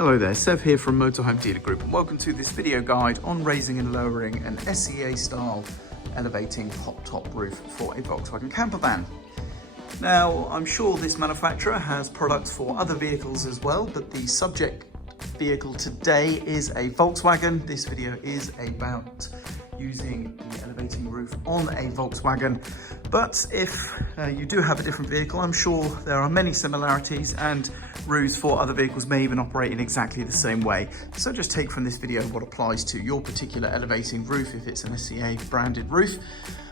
Hello there, Sev here from Motorhome Dealer Group, and welcome to this video guide on raising and lowering an SCA style elevating hot top roof for a Volkswagen camper van. Now, I'm sure this manufacturer has products for other vehicles as well, but the subject vehicle today is a Volkswagen. This video is about using the elevating roof on a Volkswagen, but if you do have a different vehicle, I'm sure there are many similarities, and roofs for other vehicles may even operate in exactly the same way. So just take from this video what applies to your particular elevating roof if it's an SCA branded roof.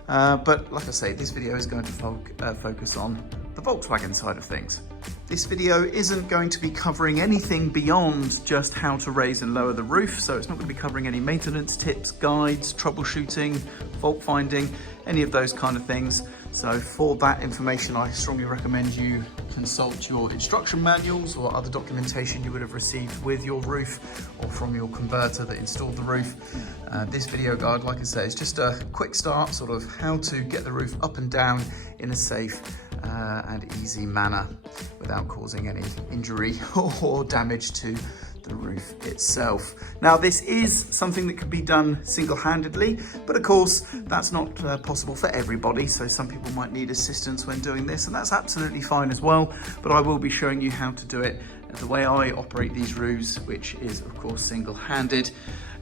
But like I say, this video is going to focus on the Volkswagen side of things. This video isn't going to be covering anything beyond just how to raise and lower the roof, so it's not going to be covering any maintenance tips, guides, troubleshooting, fault finding, any of those kind of things. So for that information, I strongly recommend you consult your instruction manuals or other documentation you would have received with your roof or from your converter that installed the roof. This video guide, like I say, is just a quick start, sort of how to get the roof up and down in a safe and easy manner without causing any injury or damage to the roof itself. Now, this is something that could be done single-handedly, but of course that's not possible for everybody, so some people might need assistance when doing this, and that's absolutely fine as well. But I will be showing you how to do it the way I operate these roofs, which is of course single-handed.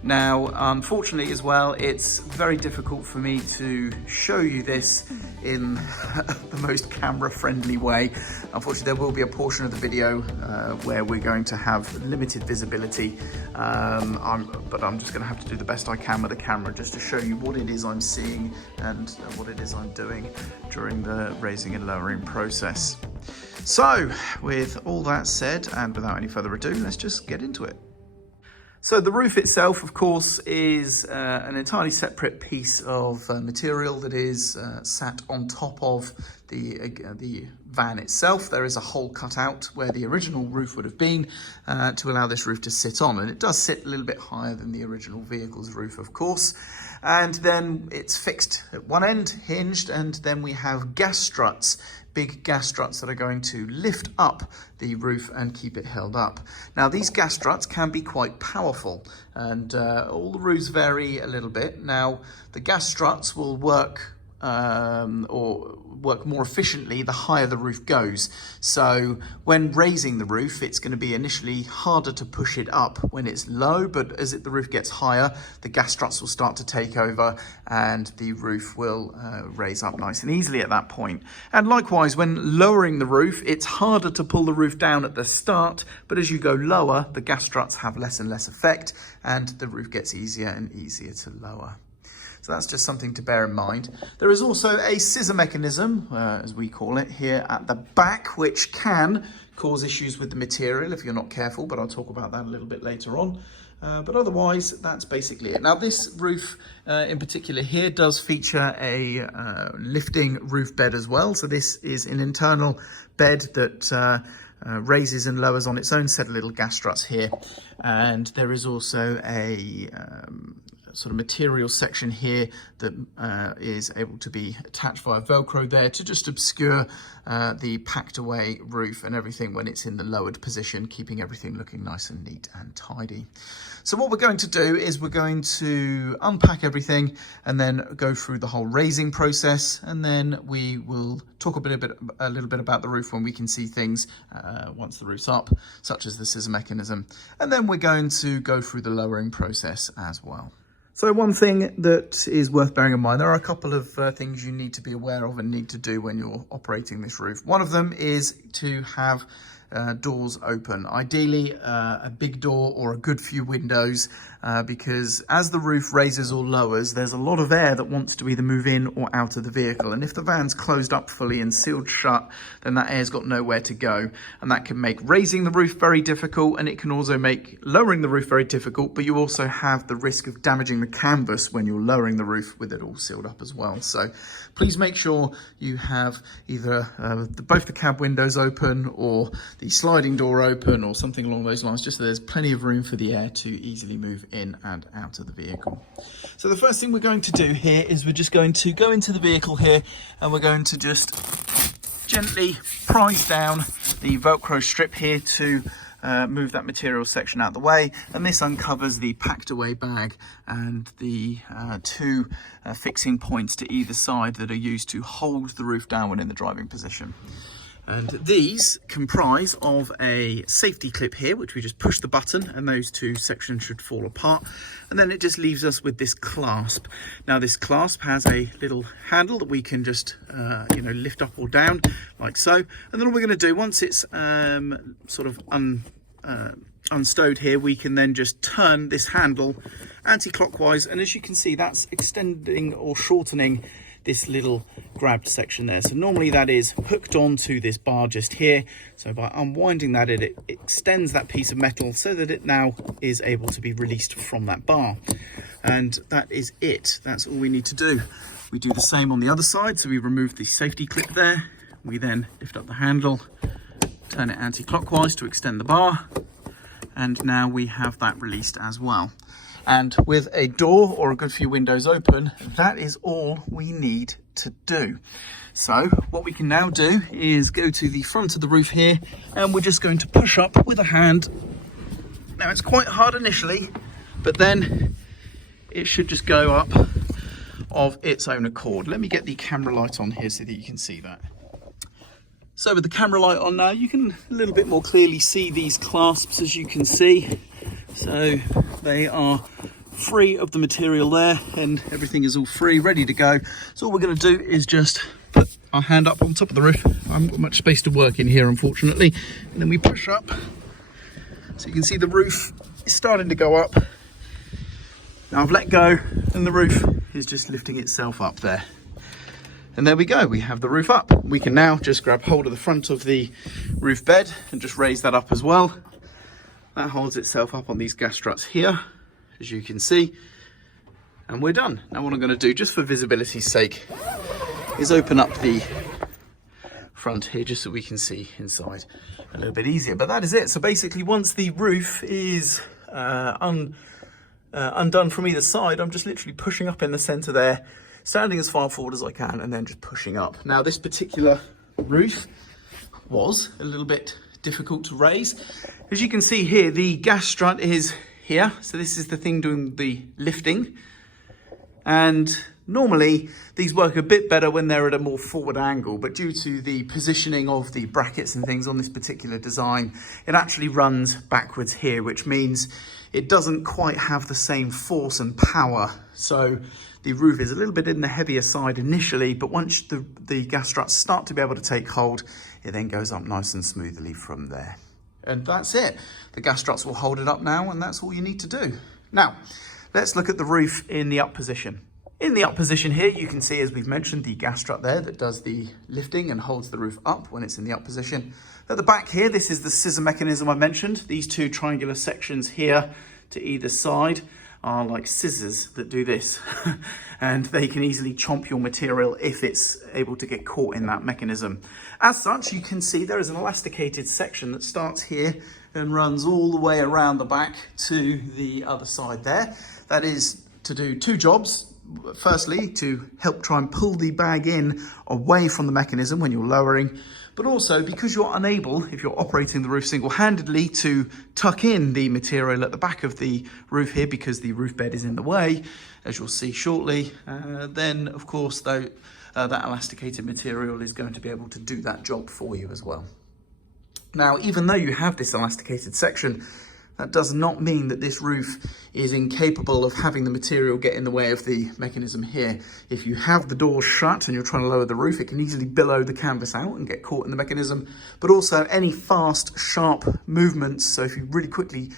Now, unfortunately as well, it's very difficult for me to show you this in the most camera-friendly way. Unfortunately, there will be a portion of the video where we're going to have limited visibility, but I'm just going to have to do the best I can with the camera just to show you what it is I'm seeing and what it is I'm doing during the raising and lowering process. So, with all that said, and without any further ado, let's just get into it. So the roof itself, of course, is an entirely separate piece of material that is sat on top of the van itself. There is a hole cut out where the original roof would have been to allow this roof to sit on, and it does sit a little bit higher than the original vehicle's roof, of course. And then it's fixed at one end, hinged, and then we have gas struts, big gas struts that are going to lift up the roof and keep it held up. Now, these gas struts can be quite powerful, and all the roofs vary a little bit. Now, the gas struts will work more efficiently the higher the roof goes. So when raising the roof, it's going to be initially harder to push it up when it's low, but as the roof gets higher, the gas struts will start to take over and the roof will raise up nice and easily at that point. And likewise, when lowering the roof, it's harder to pull the roof down at the start, but as you go lower, the gas struts have less and less effect and the roof gets easier and easier to lower. So that's just something to bear in mind. There is also a scissor mechanism, as we call it, here at the back, which can cause issues with the material if you're not careful, but I'll talk about that a little bit later on. But otherwise, that's basically it. Now, this roof in particular here does feature a lifting roof bed as well. So this is an internal bed that raises and lowers on its own set of little gas struts here. And there is also a sort of material section here that is able to be attached via Velcro there to just obscure the packed away roof and everything when it's in the lowered position, keeping everything looking nice and neat and tidy. So what we're going to do is we're going to unpack everything and then go through the whole raising process, and then we will talk a little bit about the roof when we can see things once the roof's up, such as the scissor mechanism, and then we're going to go through the lowering process as well. So one thing that is worth bearing in mind, there are a couple of things you need to be aware of and need to do when you're operating this roof. One of them is to have doors open, ideally a big door or a good few windows, because as the roof raises or lowers, there's a lot of air that wants to either move in or out of the vehicle, and if the van's closed up fully and sealed shut, then that air's got nowhere to go, and that can make raising the roof very difficult, and it can also make lowering the roof very difficult, but you also have the risk of damaging the canvas when you're lowering the roof with it all sealed up as well. So please make sure you have either both the cab windows open or the sliding door open or something along those lines, just so there's plenty of room for the air to easily move in and out of the vehicle. So the first thing we're going to do here is we're just going to go into the vehicle here, and we're going to just gently prise down the Velcro strip here to move that material section out of the way, and this uncovers the packed away bag and the two fixing points to either side that are used to hold the roof down when in the driving position. And these comprise of a safety clip here, which we just push the button and those two sections should fall apart. And then it just leaves us with this clasp. Now this clasp has a little handle that we can just, lift up or down like so. And then all we're going to do, once it's sort of unstowed here, we can then just turn this handle anti-clockwise. And as you can see, that's extending or shortening this little grabbed section there. So normally that is hooked onto this bar just here. So by unwinding that, it extends that piece of metal so that it now is able to be released from that bar. And that is it. That's all we need to do. We do the same on the other side. So we remove the safety clip there. We then lift up the handle, turn it anti-clockwise to extend the bar. And now we have that released as well. And with a door or a good few windows open, that is all we need to do. So what we can now do is go to the front of the roof here, and we're just going to push up with a hand. Now it's quite hard initially, but then it should just go up of its own accord. Let me get the camera light on here so that you can see that. So with the camera light on now, you can a little bit more clearly see these clasps, as you can see. So they are free of the material there, and everything is all free, ready to go. So all we're going to do is just put our hand up on top of the roof. I haven't got much space to work in here, unfortunately. And then we push up. So you can see the roof is starting to go up. Now I've let go, and the roof is just lifting itself up there. And there we go, we have the roof up. We can now just grab hold of the front of the roof bed and just raise that up as well. That holds itself up on these gas struts here, as you can see, and we're done. Now what I'm going to do, just for visibility's sake, is open up the front here just so we can see inside a little bit easier. But that is it. So basically, once the roof is undone from either side, I'm just literally pushing up in the center there, standing as far forward as I can, and then just pushing up. Now this particular roof was a little bit difficult to raise. As you can see here, the gas strut is here. So this is the thing doing the lifting. And normally these work a bit better when they're at a more forward angle, but due to the positioning of the brackets and things on this particular design, it actually runs backwards here, which means it doesn't quite have the same force and power. So the roof is a little bit in the heavier side initially, but once the gas struts start to be able to take hold, it then goes up nice and smoothly from there. And that's it. The gas struts will hold it up now, and that's all you need to do. Now, let's look at the roof in the up position. In the up position here, you can see, as we've mentioned, the gas strut there that does the lifting and holds the roof up when it's in the up position. At the back here, this is the scissor mechanism I mentioned. These two triangular sections here to either side are like scissors that do this. And they can easily chomp your material if it's able to get caught in that mechanism. As such, you can see there is an elasticated section that starts here and runs all the way around the back to the other side there. That is to do two jobs. Firstly, to help try and pull the bag in away from the mechanism when you're lowering, but also because you're unable, if you're operating the roof single-handedly, to tuck in the material at the back of the roof here because the roof bed is in the way, as you'll see shortly, then of course that elasticated material is going to be able to do that job for you as well. Now, even though you have this elasticated section, that does not mean that this roof is incapable of having the material get in the way of the mechanism here. If you have the doors shut and you're trying to lower the roof, it can easily billow the canvas out and get caught in the mechanism. But also any fast, sharp movements, so if you really quickly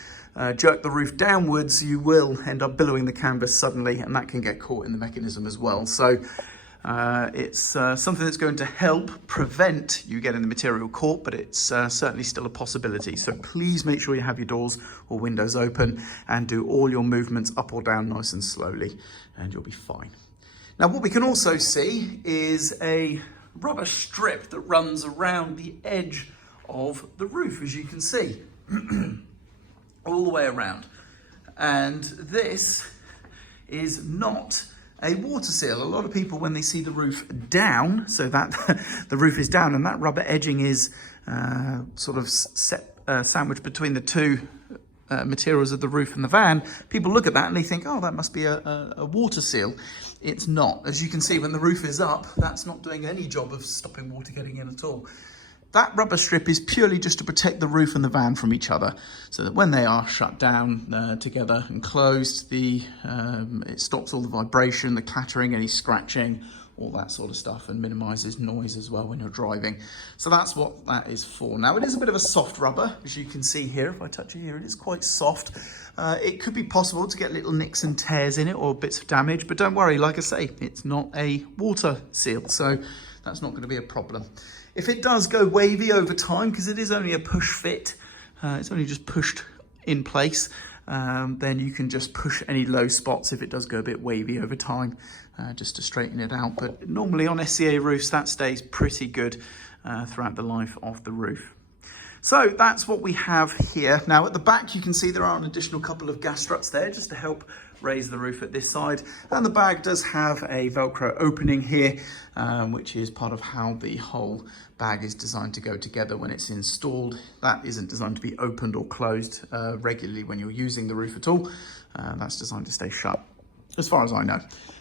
jerk the roof downwards, you will end up billowing the canvas suddenly, and that can get caught in the mechanism as well. So it's something that's going to help prevent you getting the material caught, but it's certainly still a possibility. So please make sure you have your doors or windows open and do all your movements up or down nice and slowly, and you'll be fine. Now, what we can also see is a rubber strip that runs around the edge of the roof, as you can see, all the way around. And this is not a water seal. A lot of people, when they see the roof down, so that the roof is down and that rubber edging is sort of set sandwiched between the two materials of the roof and the van, people look at that and they think, oh, that must be a water seal. It's not. As you can see, when the roof is up, that's not doing any job of stopping water getting in at all. That rubber strip is purely just to protect the roof and the van from each other, so that when they are shut down together and closed, it stops all the vibration, the clattering, any scratching, all that sort of stuff, and minimises noise as well when you're driving. So that's what that is for. Now, it is a bit of a soft rubber, as you can see here. If I touch it here, it is quite soft. It could be possible to get little nicks and tears in it or bits of damage, but don't worry, like I say, it's not a water seal, so that's not going to be a problem. If it does go wavy over time, because it is only a push fit, it's only just pushed in place, then you can just push any low spots if it does go a bit wavy over time, just to straighten it out. But normally on SCA roofs, that stays pretty good throughout the life of the roof. So that's what we have here. Now at the back, you can see there are an additional couple of gas struts there just to help raise the roof at this side. And the bag does have a Velcro opening here, which is part of how the whole bag is designed to go together when it's installed. That isn't designed to be opened or closed regularly when you're using the roof at all. That's designed to stay shut, as far as I know.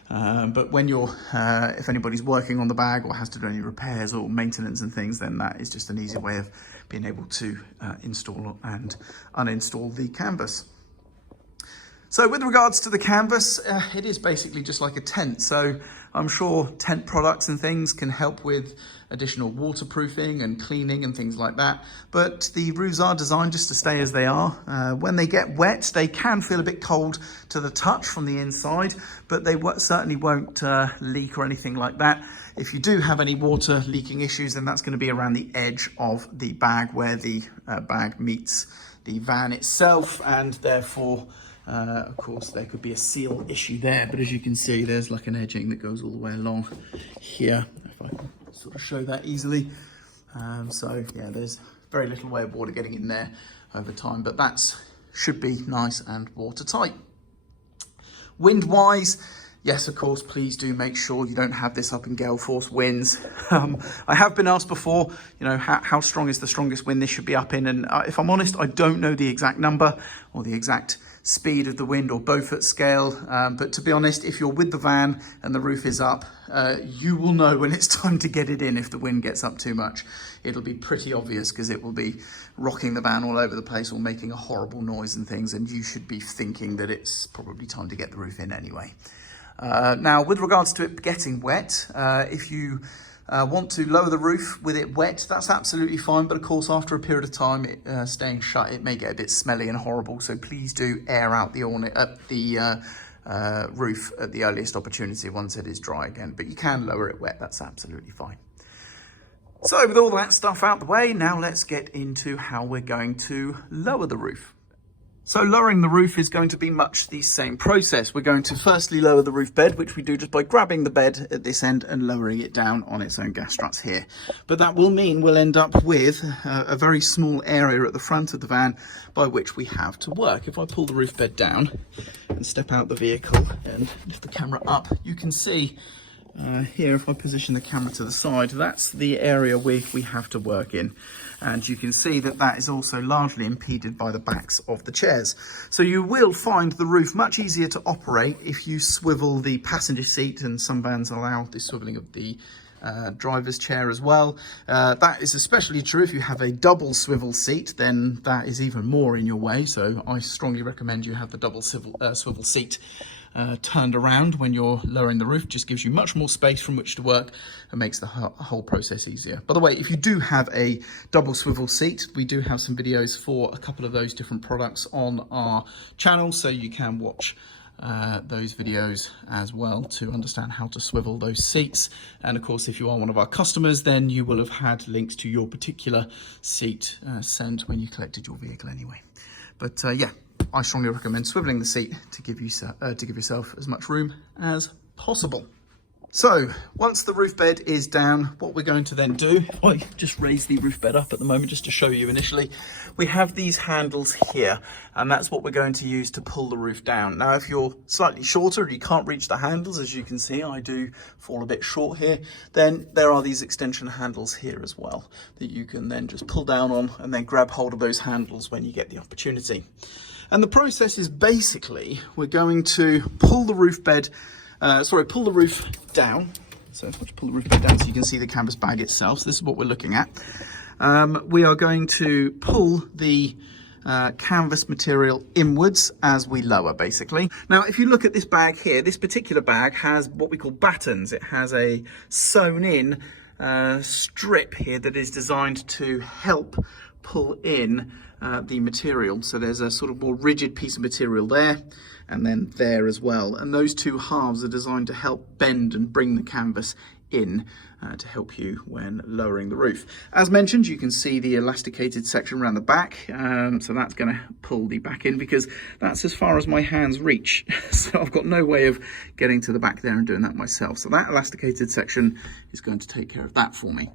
But when you're, if anybody's working on the bag or has to do any repairs or maintenance and things, then that is just an easy way of being able to install and uninstall the canvas. So with regards to the canvas, it is basically just like a tent. So I'm sure tent products and things can help with additional waterproofing and cleaning and things like that. But the roofs are designed just to stay as they are. When they get wet, they can feel a bit cold to the touch from the inside, but they certainly won't leak or anything like that. If you do have any water leaking issues, then that's going to be around the edge of the bag where the bag meets the van itself, and therefore of course, there could be a seal issue there, but as you can see, there's like an edging that goes all the way along here, if I can sort of show that easily. So yeah, there's very little way of water getting in there over time, but that should be nice and watertight. Wind-wise, yes, of course, please do make sure you don't have this up in gale force winds. I have been asked before, you know, how strong is the strongest wind this should be up in? And if I'm honest, I don't know the exact number or the exact speed of the wind or Beaufort scale. But to be honest, if you're with the van and the roof is up, you will know when it's time to get it in if the wind gets up too much. It'll be pretty obvious because it will be rocking the van all over the place or making a horrible noise and things, and you should be thinking that it's probably time to get the roof in anyway. Now, with regards to it getting wet, if you want to lower the roof with it wet, that's absolutely fine. But of course, after a period of time, staying shut, it may get a bit smelly and horrible. So please do air out the roof at the earliest opportunity once it is dry again. But you can lower it wet, that's absolutely fine. So with all that stuff out the way, now let's get into how we're going to lower the roof. So lowering the roof is going to be much the same process. We're going to firstly lower the roof bed, which we do just by grabbing the bed at this end and lowering it down on its own gas struts here. But that will mean we'll end up with a very small area at the front of the van by which we have to work. If I pull the roof bed down and step out the vehicle and lift the camera up, you can see here, if I position the camera to the side, that's the area we have to work in. And you can see that that is also largely impeded by the backs of the chairs. So you will find the roof much easier to operate if you swivel the passenger seat, and some vans allow the swiveling of the driver's chair as well. That is especially true if you have a double swivel seat, then that is even more in your way. So I strongly recommend you have the double swivel seat turned around when you're lowering the roof. Just gives you much more space from which to work and makes the whole process easier. By the way, if you do have a double swivel seat, we do have some videos for a couple of those different products on our channel, so you can watch those videos as well to understand how to swivel those seats. And of course, if you are one of our customers, then you will have had links to your particular seat sent when you collected your vehicle anyway. But yeah, I strongly recommend swiveling the seat to give yourself as much room as possible. So once the roof bed is down, what we're going to then do, if I just raise the roof bed up at the moment just to show you initially, we have these handles here, and that's what we're going to use to pull the roof down. Now, if you're slightly shorter and you can't reach the handles, as you can see, I do fall a bit short here, then there are these extension handles here as well that you can then just pull down on and then grab hold of those handles when you get the opportunity. And the process is basically, we're going to pull the roof bed pull the roof down. So if I pull the roof bed down so you can see the canvas bag itself. So this is what we're looking at. We are going to pull the canvas material inwards as we lower, basically. Now, if you look at this bag here, this particular bag has what we call battens. It has a sewn in strip here that is designed to help pull in the material. So there's a sort of more rigid piece of material there, and then there as well. And those two halves are designed to help bend and bring the canvas in to help you when lowering the roof. As mentioned, you can see the elasticated section around the back. So that's going to pull the back in because that's as far as my hands reach. So I've got no way of getting to the back there and doing that myself. So that elasticated section is going to take care of that for me.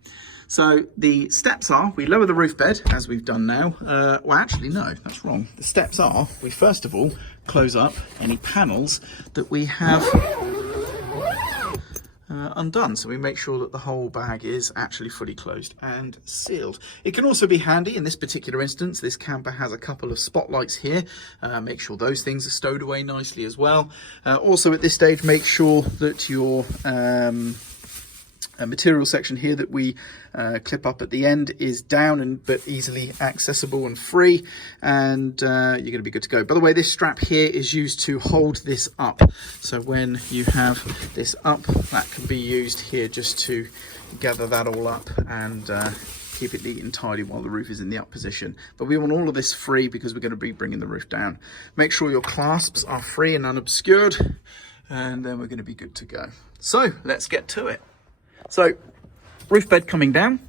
So the steps are, we lower the roof bed as we've done now. Well, actually, no, that's wrong. The steps are, we first of all close up any panels that we have undone. So we make sure that the whole bag is actually fully closed and sealed. It can also be handy in this particular instance. This camper has a couple of spotlights here. Make sure those things are stowed away nicely as well. Also at this stage, make sure that your material section here that we clip up at the end is down but easily accessible and free, and you're going to be good to go. By the way, this strap here is used to hold this up, so when you have this up, that can be used here just to gather that all up and keep it neat and tidy while the roof is in the up position. But we want all of this free because we're going to be bringing the roof down. Make sure your clasps are free and unobscured, and then we're going to be good to go. So let's get to it. So, roof bed coming down.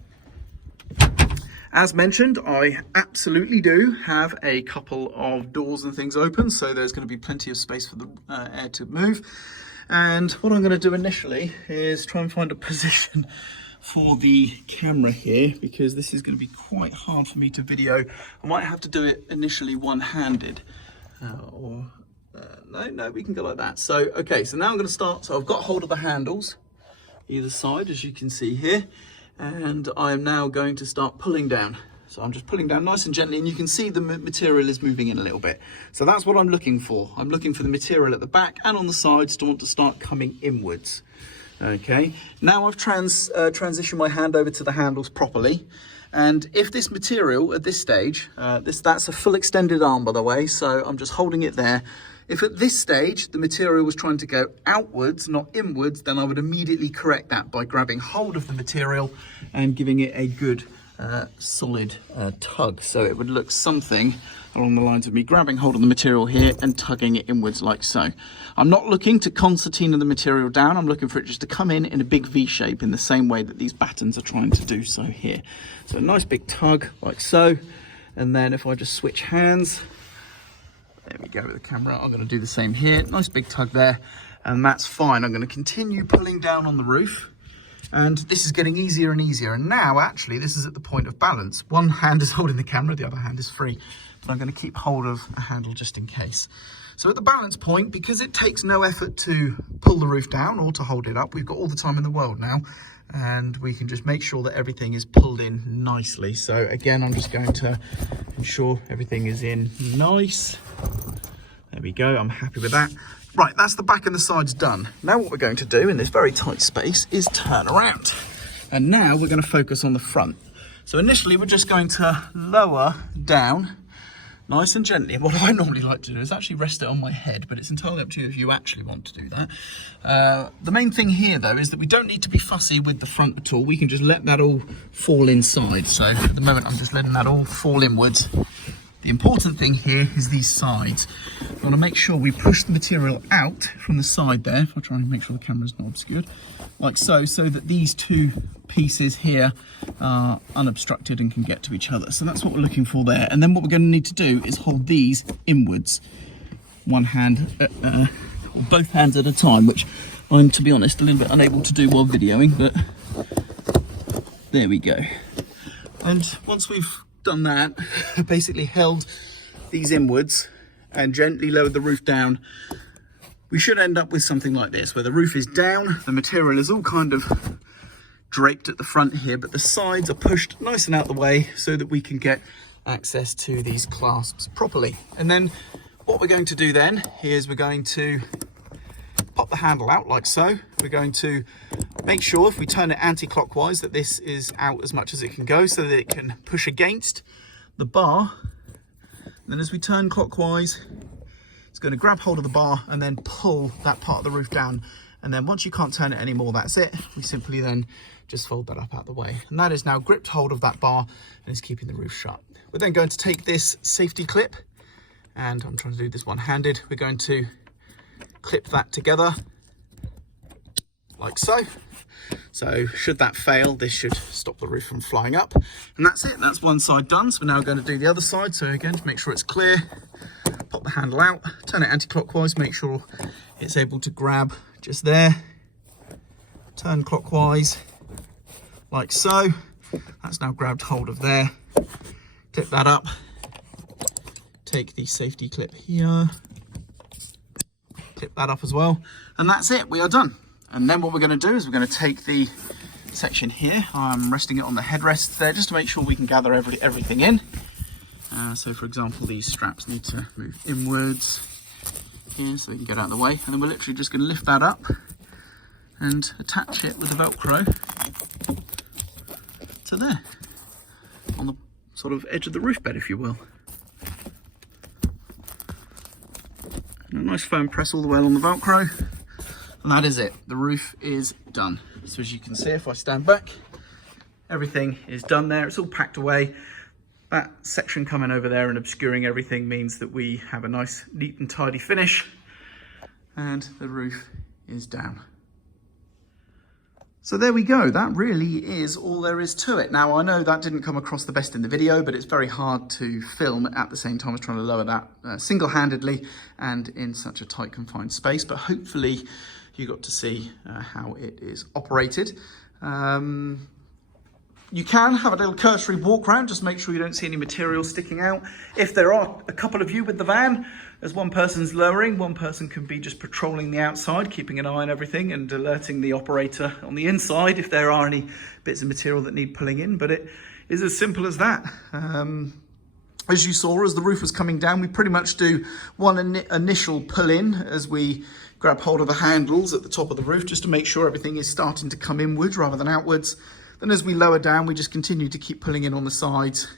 As mentioned, I absolutely do have a couple of doors and things open, so there's going to be plenty of space for the air to move. And what I'm going to do initially is try and find a position for the camera here, because this is going to be quite hard for me to video. I might have to do it initially one-handed, no, we can go like that. So, okay, so now I'm going to start. So I've got hold of the handles either side, as you can see here, and I'm now going to start pulling down. So I'm just pulling down nice and gently, and you can see the material is moving in a little bit. So that's what I'm looking for. I'm looking for the material at the back and on the sides to want to start coming inwards. Okay, now I've transitioned my hand over to the handles properly. And if this material at this stage, that's a full extended arm, by the way, so I'm just holding it there. If at this stage the material was trying to go outwards, not inwards, then I would immediately correct that by grabbing hold of the material and giving it a good solid tug. So it would look something along the lines of me grabbing hold of the material here and tugging it inwards like so. I'm not looking to concertina the material down. I'm looking for it just to come in a big V shape in the same way that these battens are trying to do so here. So a nice big tug like so. And then if I just switch hands, there we go with the camera. I'm going to do the same here. Nice big tug there, and that's fine. I'm going to continue pulling down on the roof, and this is getting easier and easier. And now, actually, this is at the point of balance. One hand is holding the camera, the other hand is free, but I'm going to keep hold of a handle just in case. So at the balance point, because it takes no effort to pull the roof down or to hold it up, we've got all the time in the world now, and we can just make sure that everything is pulled in nicely. So again, I'm just going to ensure everything is in nice. There we go, I'm happy with that. Right, that's the back and the sides done. Now what we're going to do in this very tight space is turn around. And now we're going to focus on the front. So initially we're just going to lower down nice and gently. And what I normally like to do is actually rest it on my head, but it's entirely up to you if you actually want to do that. The main thing here though is that we don't need to be fussy with the front at all. We can just let that all fall inside. So at the moment I'm just letting that all fall inwards. The important thing here is these sides. We want to make sure we push the material out from the side there. If I try and make sure the camera's not obscured, like so, so that these two pieces here are unobstructed and can get to each other. So that's what we're looking for there. And then what we're going to need to do is hold these inwards. One hand, or both hands at a time, which I'm, to be honest, a little bit unable to do while videoing, but there we go. And once we've done that, basically held these inwards and gently lowered the roof down, we should end up with something like this, where the roof is down, the material is all kind of draped at the front here, but the sides are pushed nice and out the way so that we can get access to these clasps properly. And then what we're going to do then is we're going to pop the handle out like so. We're going to make sure, if we turn it anti-clockwise, that this is out as much as it can go so that it can push against the bar. And then as we turn clockwise, it's going to grab hold of the bar and then pull that part of the roof down. And then once you can't turn it anymore, that's it. We simply then just fold that up out the way. And that is now gripped hold of that bar and is keeping the roof shut. We're then going to take this safety clip, and I'm trying to do this one-handed. We're going to clip that together like so. So should that fail, this should stop the roof from flying up. And that's it, that's one side done. So we're now going to do the other side. So again, to make sure it's clear, pop the handle out, turn it anti-clockwise, make sure it's able to grab just there. Turn clockwise, like so. That's now grabbed hold of there. Clip that up. Take the safety clip here. Clip that up as well. And that's it, we are done. And then what we're going to do is we're going to take the section here. I'm resting it on the headrest there just to make sure we can gather everything in. So for example, these straps need to move inwards here so they can get out of the way. And then we're literally just going to lift that up and attach it with the Velcro to there, on the sort of edge of the roof bed, if you will. And a nice firm press all the way along the Velcro. And that is it, the roof is done. So as you can see, if I stand back, everything is done there, it's all packed away. That section coming over there and obscuring everything means that we have a nice, neat and tidy finish, and the roof is down. So there we go, that really is all there is to it. Now, I know that didn't come across the best in the video, but it's very hard to film at the same time as trying to lower that single-handedly and in such a tight, confined space, but hopefully you got to see how it is operated. You can have a little cursory walk around, just make sure you don't see any material sticking out. If there are a couple of you with the van, as one person's lowering, one person can be just patrolling the outside, keeping an eye on everything and alerting the operator on the inside if there are any bits of material that need pulling in, but it is as simple as that. As you saw, as the roof was coming down, we pretty much do one initial pull in as we grab hold of the handles at the top of the roof, just to make sure everything is starting to come inwards rather than outwards. Then as we lower down, we just continue to keep pulling in on the sides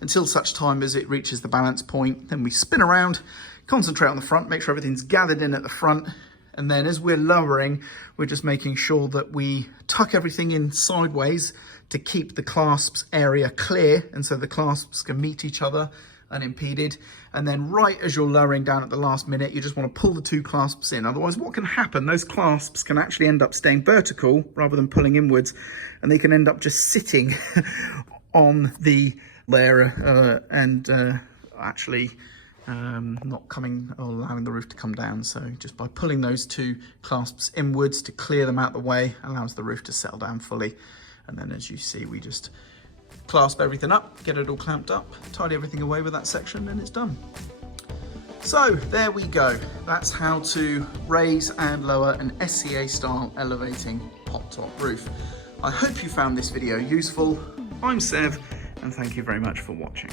until such time as it reaches the balance point. Then we spin around, concentrate on the front, make sure everything's gathered in at the front. And then as we're lowering, we're just making sure that we tuck everything in sideways to keep the clasps area clear, and so the clasps can meet each other unimpeded. And then right as you're lowering down at the last minute, you just want to pull the two clasps in. Otherwise, what can happen, those clasps can actually end up staying vertical rather than pulling inwards, and they can end up just sitting on the layer and actually not coming or allowing the roof to come down. So just by pulling those two clasps inwards to clear them out the way allows the roof to settle down fully. And then as you see, we just clasp everything up, get it all clamped up, tidy everything away with that section, and it's done. So there we go. That's how to raise and lower an SCA style elevating pop top roof. I hope you found this video useful. I'm Sev, and thank you very much for watching.